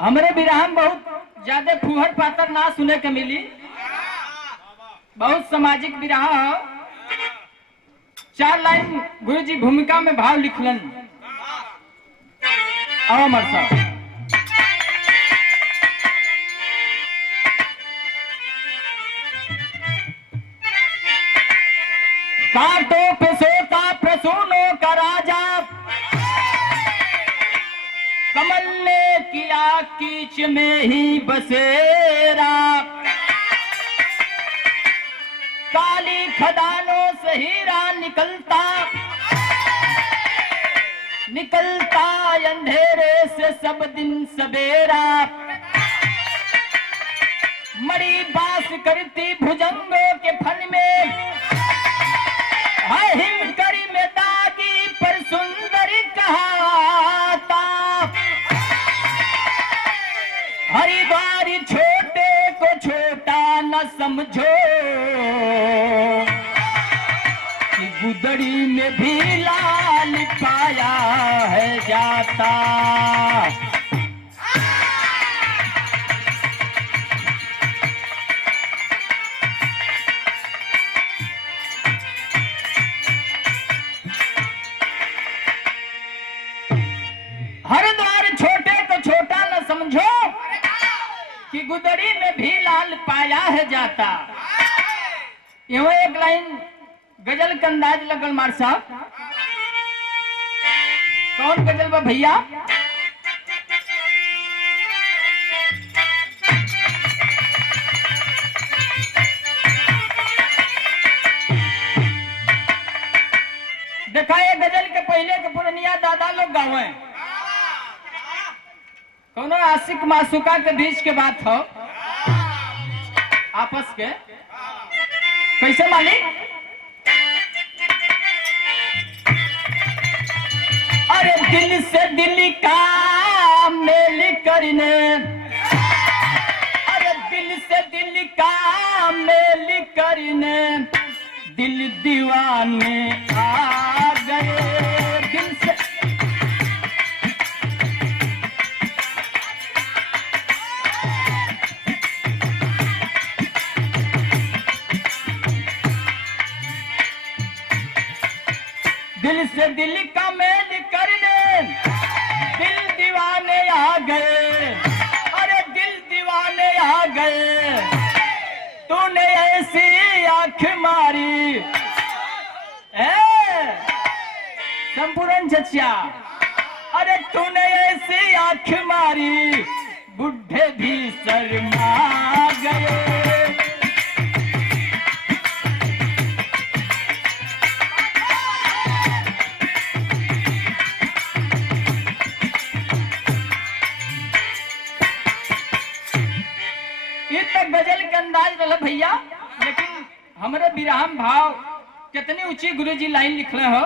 हमरे बिरहा में बहुत ज्यादा फुहर पातर ना सुने के मिली। बहुत सामाजिक बिरहा हो। 4 लाइन गुरु जी भूमिका में भाव लिखलन। आओ अमर साहब। काटो पे सोता प्रसूनों का राजा, कमल ने किया कीच में ही बसेरा। काली खदानों से हीरा निकलता, निकलता अंधेरे से सब दिन सवेरा। मड़ी बास करती भुजंगों के फन में, हिम करी में दागी पर सुंदरी कहाता। हरिद्वार छोटे को छोटा न समझो, कि गुदड़ी में भी लाल पाया है जाता। हरिद्वार छोटे को छोटा न समझो, कि गुदड़ी में भी लाल पाया है जाता। यो एक लाइन गजल का अंदाज लगल मार साहब। कौन गजल बा भैया? देखा ये गजल के पहले के पुरनिया दादा लोग गावे। कौनो आशिक मासूका के बीच के बात हो, आपस के। कैसे मालिक? अरे दिल से दिल का मेल करने, अरे दिल से दिल का मेल करने, दिल दीवाने आ गए। दिल से दिल से दिल का मेल करने, दिल दीवाने आ गए। अरे दिल दीवाने आ गए। तूने ऐसी आंख मारी, संपूर्ण चचा। अरे तूने ऐसी आंख मारी, बुढ़े भी शर्मा गए। गजल के अंदाज रहा भैया, लेकिन हमारे विराम भाव कितनी ऊंची गुरुजी लाइन लिख रहे हो,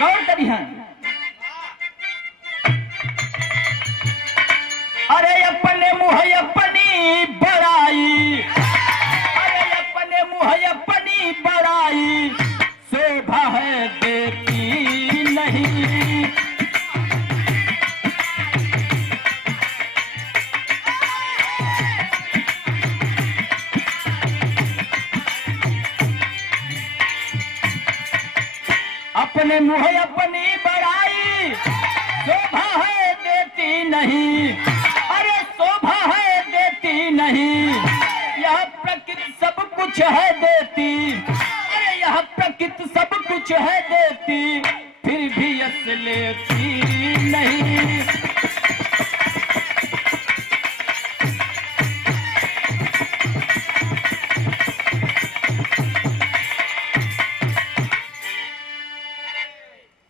गौर करिए। अरे अपने मुँह अपनी बड़ाई, अरे अपने मुँह अपनी बड़ाई, शोभा है देती नहीं। अपने मुँह अपनी बड़ाई, शोभा है देती नहीं। अरे शोभा है देती नहीं। यह प्रकृति सब कुछ है देती, अरे यह प्रकृति सब कुछ है देती, फिर भी यश लेती नहीं।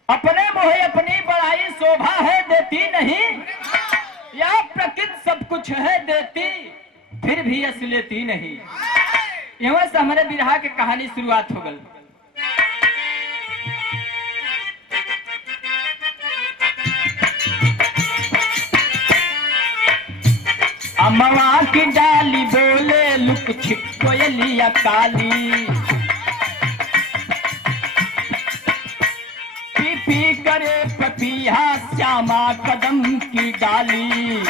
अपने मुँह अपनी बड़ाई, शोभा है देती नहीं। यह प्रकृति सब कुछ है देती, फिर भी यश लेती नहीं। यहाँ से हमारे बिरहा के कहानी शुरुआत हो गई। अमवा की डाली बोले लुक छिप कोयलिया काली, पी करे पपिया श्यामा कदम की डाली।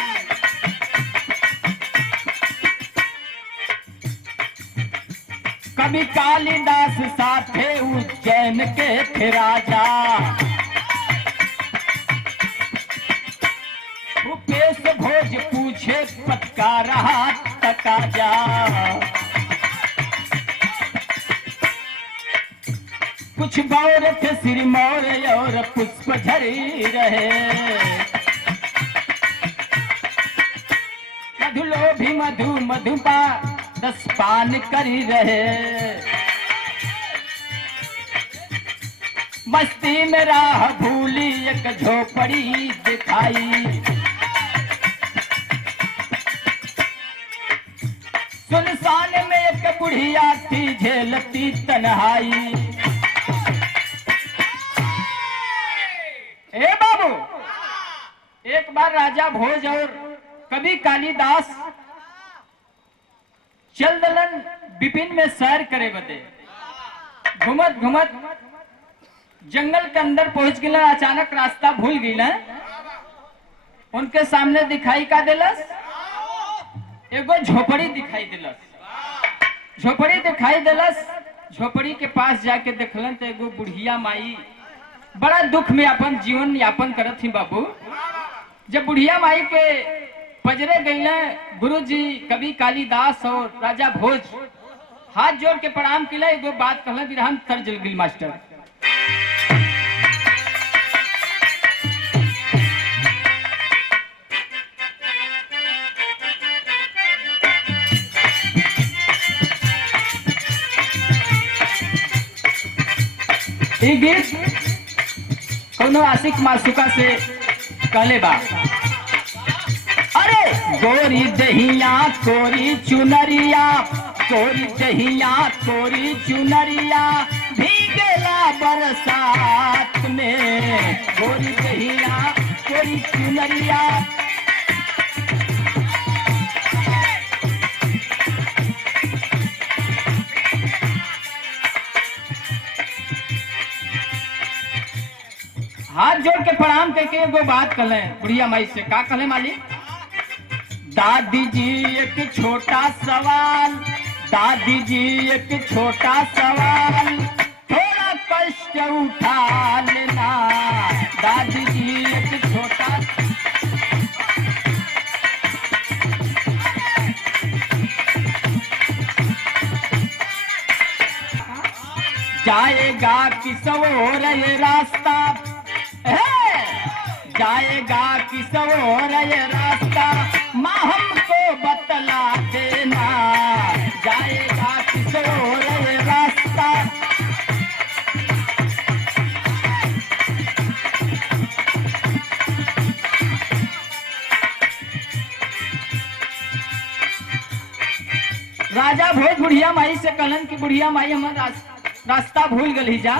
कवि कालिदास साथे उज्जैन के थे राजा। भूपेश भोज पूछे पटका रहा तकाजा। कुछ गौर थे सिरमौर और पुष्प झरी रहे। मधुलोभी मधु मधुपा 10 पान करी रहे। मस्ती में राह भूली एक झोपड़ी दिखाई। सुनसान में एक बुढ़िया थी झेलती तन्हाई। ए बाबू, एक बार राजा भोज और कवि कालिदास चल दलन विपिन में सैर करे बदे। घुमत घुमत जंगल के अंदर पहुंच गए। अचानक रास्ता भूल गई। उनके सामने दिखाई का दिलस, एगो झोपड़ी दिखाई दिलस। झोपड़ी दिखाई दिलस। झोपड़ी के पास जाके देखलन तो एगो बुढ़िया माई बड़ा दुख में अपन जीवन यापन करत थी। बाबू, जब बुढ़िया माई के पजरे गई गुरु जी कवि कालिदास और राजा भोज हाथ जोड़ के प्रणाम किला। एगो बात कहला बिरहन तर्जल गिल मास्टर। ये गीत कोनो आशिक मासूका से कहले बा। अरे गोरी दहिया कोरी चुनरिया, कोरी दहिया कोरी चुनरिया, भीगेला बरसात में। गोरी दहिया कोरी चुनरिया। हाथ जोड़ के प्रणाम करके एगो बात कहले बुढ़िया माई से। का कहले मालिक? दादी जी एक छोटा सवाल, दादी जी एक छोटा सवाल, थोड़ा कष्ट उठा लेना। दादी जी एक छोटा। जाएगा किस ओर ये रास्ता, जाएगा किस ओर ये रास्ता, माँ हमको बतला देना। जाएगा किस ओर ये रास्ता। राजा भोज बुढ़िया माई से कहलन कि बुढ़िया माई हमारा रास्ता भूल गई जा।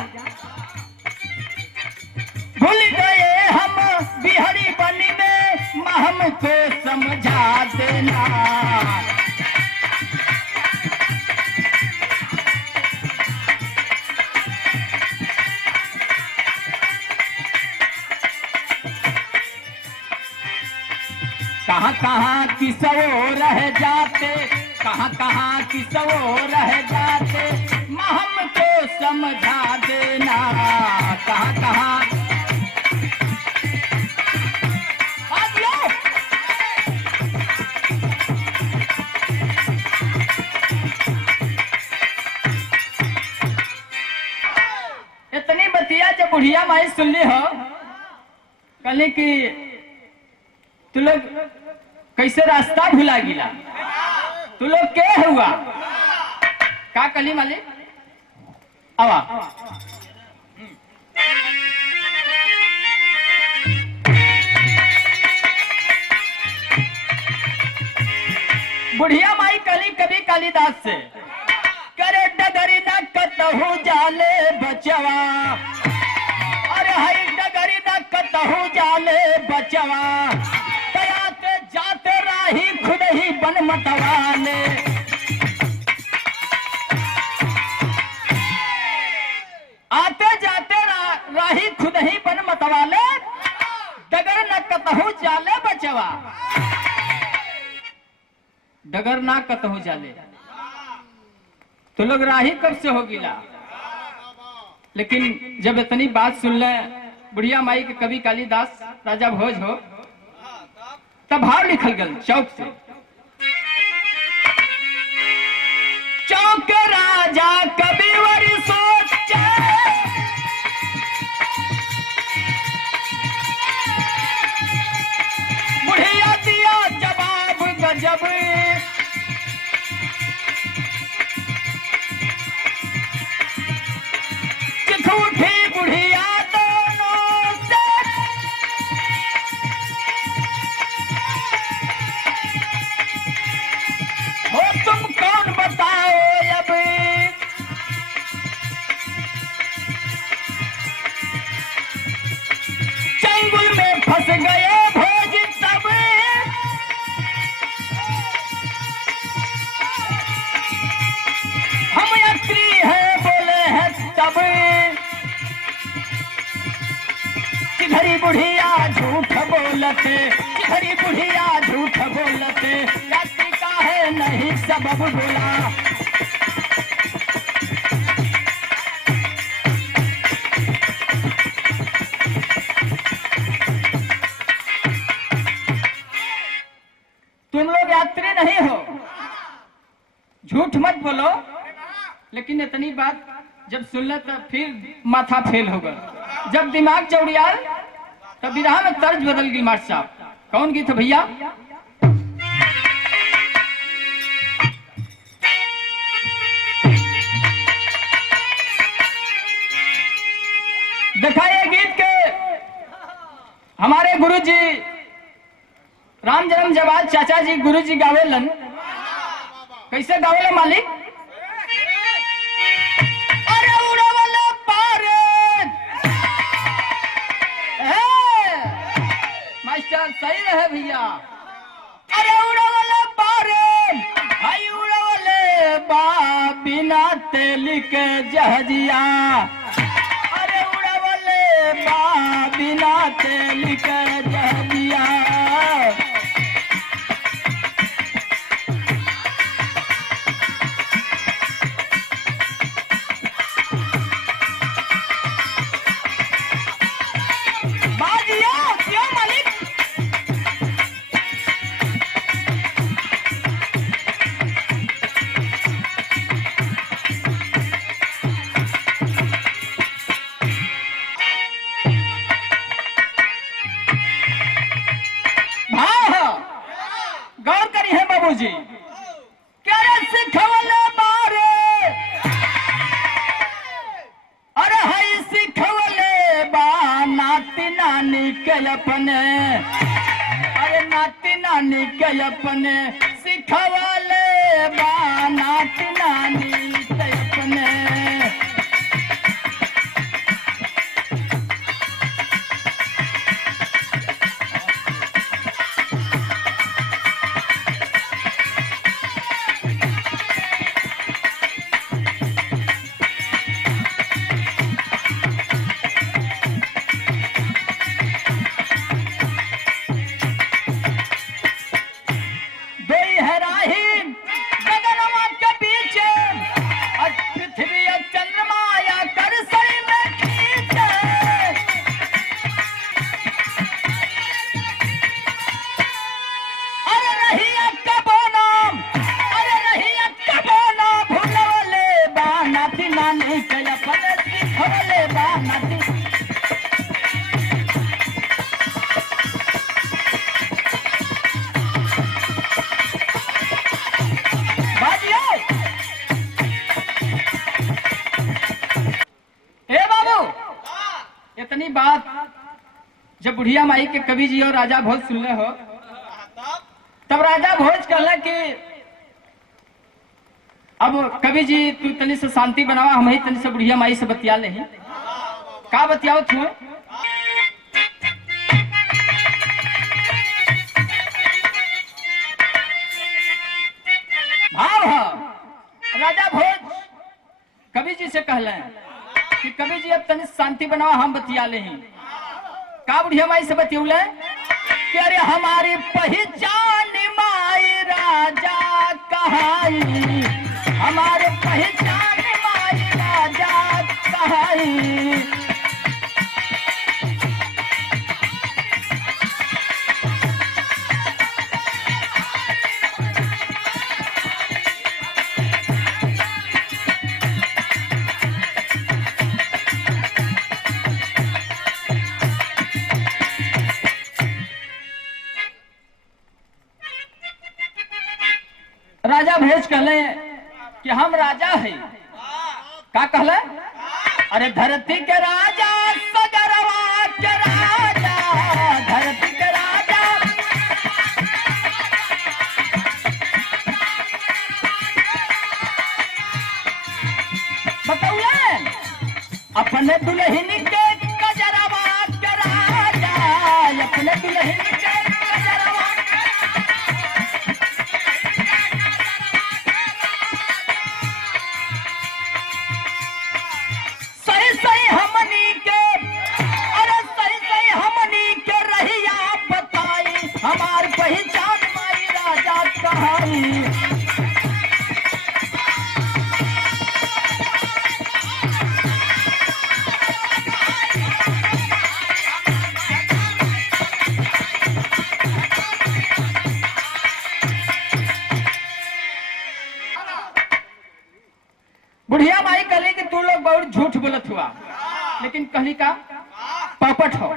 भूल गए हम बिहारी बनी में, माँ हमको समझा देना। कहाँ कहाँ किसो रह जाते, कहाँ कहाँ किसो रह जाते, माँ हमको समझा देना। कहाँ कहाँ इतनी बतिया जब बुढ़िया माई सुन ली हो, कहले कि तू लोग कैसे रास्ता भुला गिला, तू लोग के हुआ? का कहली मालिक? आवा बुढ़िया माई कहली कवि कालिदास से, करे डगरी न कतहु जाले बचवा। अरे हई डगरी न कतहु जाले बचवा, तयाते जाते राही खुद ही बन मतवाले। आते जाते राही खुद ही बन मतवाले, डगर न कतहु जाले बचवा। डगर ना कतहु जाले। तो लोग राही कब से हो गिला। लेकिन जब इतनी बात सुन ले बुढ़िया माई के कवि कालिदास राजा भोज हो, तब भाव लिखल गल चौक से। चौक राजा कविवर सोचे, बुढ़िया दिया जवाब गजब, चिखूठी बुढ़िया दोनों से, हो तुम कौन बताओ अब, चंगुल में फंस गए भोज तब, हम यात्री हैं बोले हैं तब, चिघरी बुढ़िया झूठ बोलते, चिघरी बुढ़िया झूठ बोलते, यात्री का है नहीं सबब बोला। तुम लोग यात्री नहीं हो, झूठ मत बोलो। लेकिन इतनी बात जब सुन ले तो फिर माथा फेल होगा। जब दिमाग चौड़ियाल तब विधा में तर्ज बदल गई मास्टर साहब। कौन गीत है भैया? दिखाइए गीत के हमारे गुरुजी राम जन्म जवाद चाचा जी गुरुजी गावेलन। कैसे गावेला मालिक? सही रहे भैया। अरे उड़वले बारे भाई उड़वले बा बिना तेल के जहाजिया, अरे उड़वले बा बिना तेल के जहाजिया। जी क्या सिखवले बारे, अरे हाय सिखवले बा नाती नानी के अपने, अरे नाती नानी के अपने सिखवले बा नाती नानी के अपने। इतनी बात जब बुढ़िया माई के कवि जी और राजा भोज सुनले हो, तब राजा भोज कहला कि अब कवि जी तू तनी से शांति बनावा, हम ही तनी से बुढ़िया माई से बतिया ले। का बतियाओ तू? भाव राजा भोज कवि जी से कहले कि कवि जी अब तनी शांति बनावा, हम बतिया ले। का बुढ़िया माई से बतियौले कि अरे हमारी पहचान माई राजा कहाई, हमारे पहचान राजा भोज कहले कि हम राजा है। का कहले? अरे धरती के राजा सगरवा के राजा, धरती के राजा बतौले अपने दुल्हन के गजरवा के राजा, अपने दुल्हन के गजरवा सही सही हमनी के, अरे सही सही हमनी के रहिया बताई, हमार पहचान माई राजा कहाई। बुढ़िया माई कहली कि तू लोग बहुत झूठ बोलत हुआ, लेकिन कहली का पापट हो।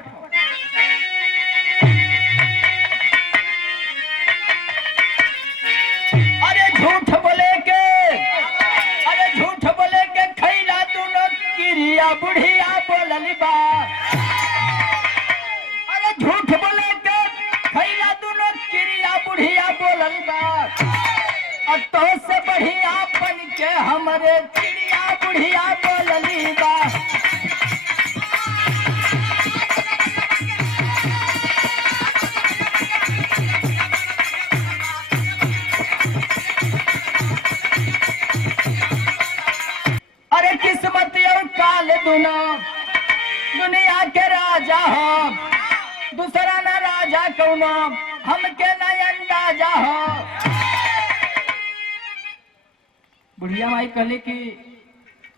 अरे झूठ बोले के, अरे झूठ बोले के खैला तू लोग किरिया बुढ़िया बोलली बा। अरे झूठ बोले के खैला तू लोग किरिया बुढ़िया बोलली बा। और तो से बढ़िया बन के हमरे चिड़िया बुढ़िया बोलली बा। अरे किस्मत और काल दोनों दुनिया के राजा हो, दूसरा ना राजा कौनो हमके न अंदाजा हो। बुढ़िया माई कहले कि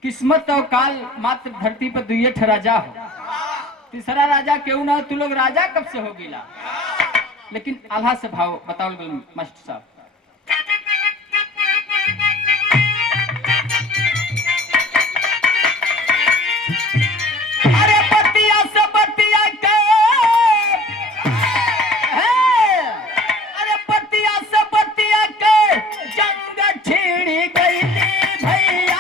किस्मत और काल मात्र धरती पर दुइये ठे राजा हो, तीसरा राजा क्यों ना, तू लोग राजा कब से हो गिला। लेकिन आल्हा से भाव बताओ मास्टर साहब। अरे बतिया से बतिया के, अरे बतिया से बतिया के जंग छिड़ी गई भैया।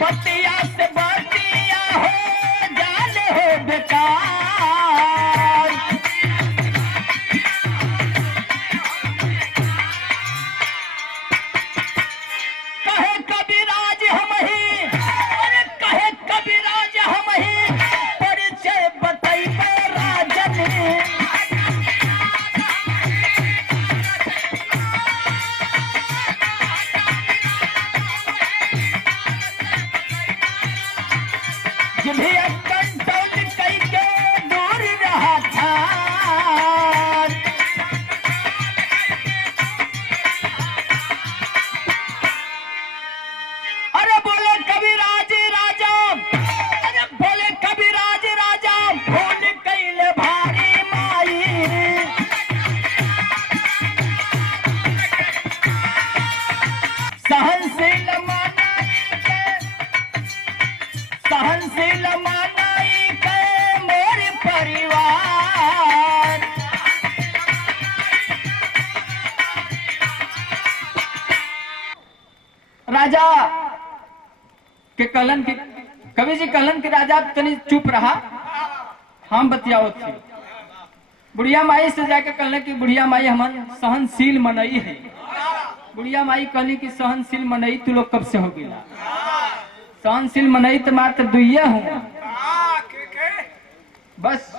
बतिया से बतिया हो जाल हो बेकार। कहे कविराज हम ही, अरे कहे कविराज हम ही परिचय बतैबे राजन। जिन्हें कंट्रोल करके दूर रहा था। अरे बोले कविराज राजा, अरे बोले कविराज राजा भूल कैले भारी माई। सहनशील मनाई के, सहनशील मनाई के मोर परिवार। राजा के कहलन के, कवि जी कहलन के राजा तनी चुप रहा, हम बतियाओ थे। बुढ़िया माई से जाके कहले कि बुढ़िया माई हमन सहनशील मनई है। बुढ़िया माई कहली कि सहनशील मनई तू लोग कब से हो गिला। सहनशील मनई तो मात्र दुइये हूँ, बस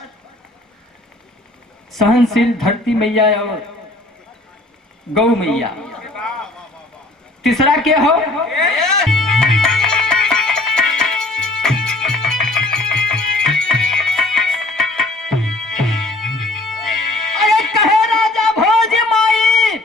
सहनशील धरती मैया और गौ मैया, तीसरा क्या हो। अरे कहे राजा भोज माई,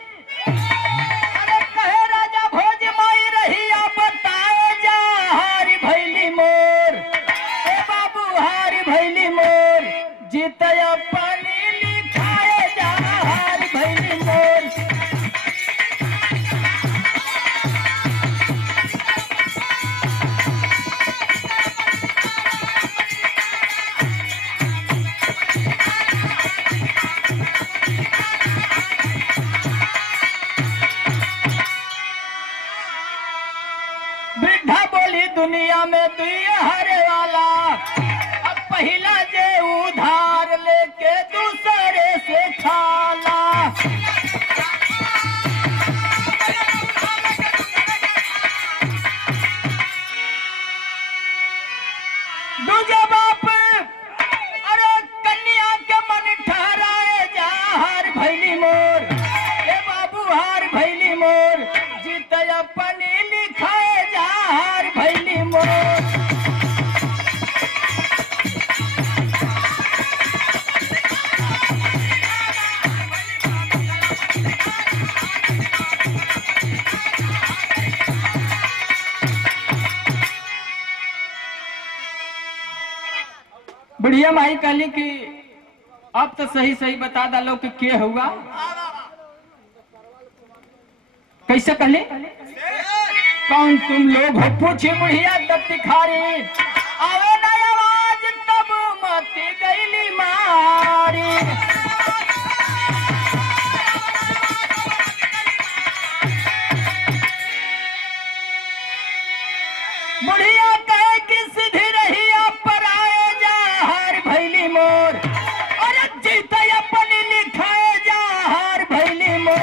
अरे कहे राजा भोज माई रहिया बताए जा हारी भैली मोर। ए बाबू हारी भैली मोर, जीतया पानी लिखाए जा हारी भैली मोर। दुनिया में दुई हरे वाला, अब पहला जे उधार लेके दूसरे से खाला। दूजे बाप अरे कन्या के मन ठहराए जा, हार भैली मोर ए बाबू हार भैली मोर, जीत अपनी लिखाए जा, हार भैली मोर। बुढ़िया माई कहली कि अब तो सही सही बता डालो कि के हुआ। कैसे कहली? कौन तुम लोग हो पूछी बुढ़िया दत्ती खारी, आवे ना आवाज तब मती गईली मारी। बुढ़िया कहे कि सीधी रहिया पर आए जा, हार भैली मोर, अरे जीत अपनी लिखाए जा, हार भैली मोर।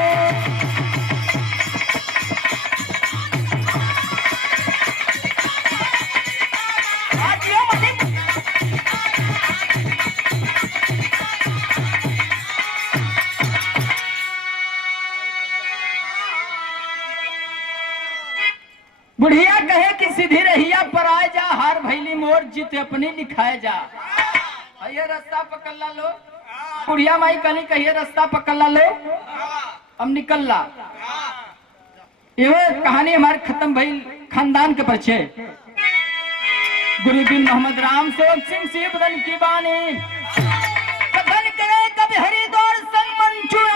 बुढ़िया कहे कि सीधी रहिया पर आए जा, हार भैली मोर, जीत अपनी लिखाए जा। ये रास्ता पकड़ ला लो। बुढ़िया माई कहली कहिए रास्ता पकड़ ला लो, अब निकल ला। ये कहानी हमारे खत्म भई खानदान के परिचय। गुरुदिन मोहम्मद राम सेवक सिंह बदन की बानी, कथन करे कभी हरिद्वार संग मंचू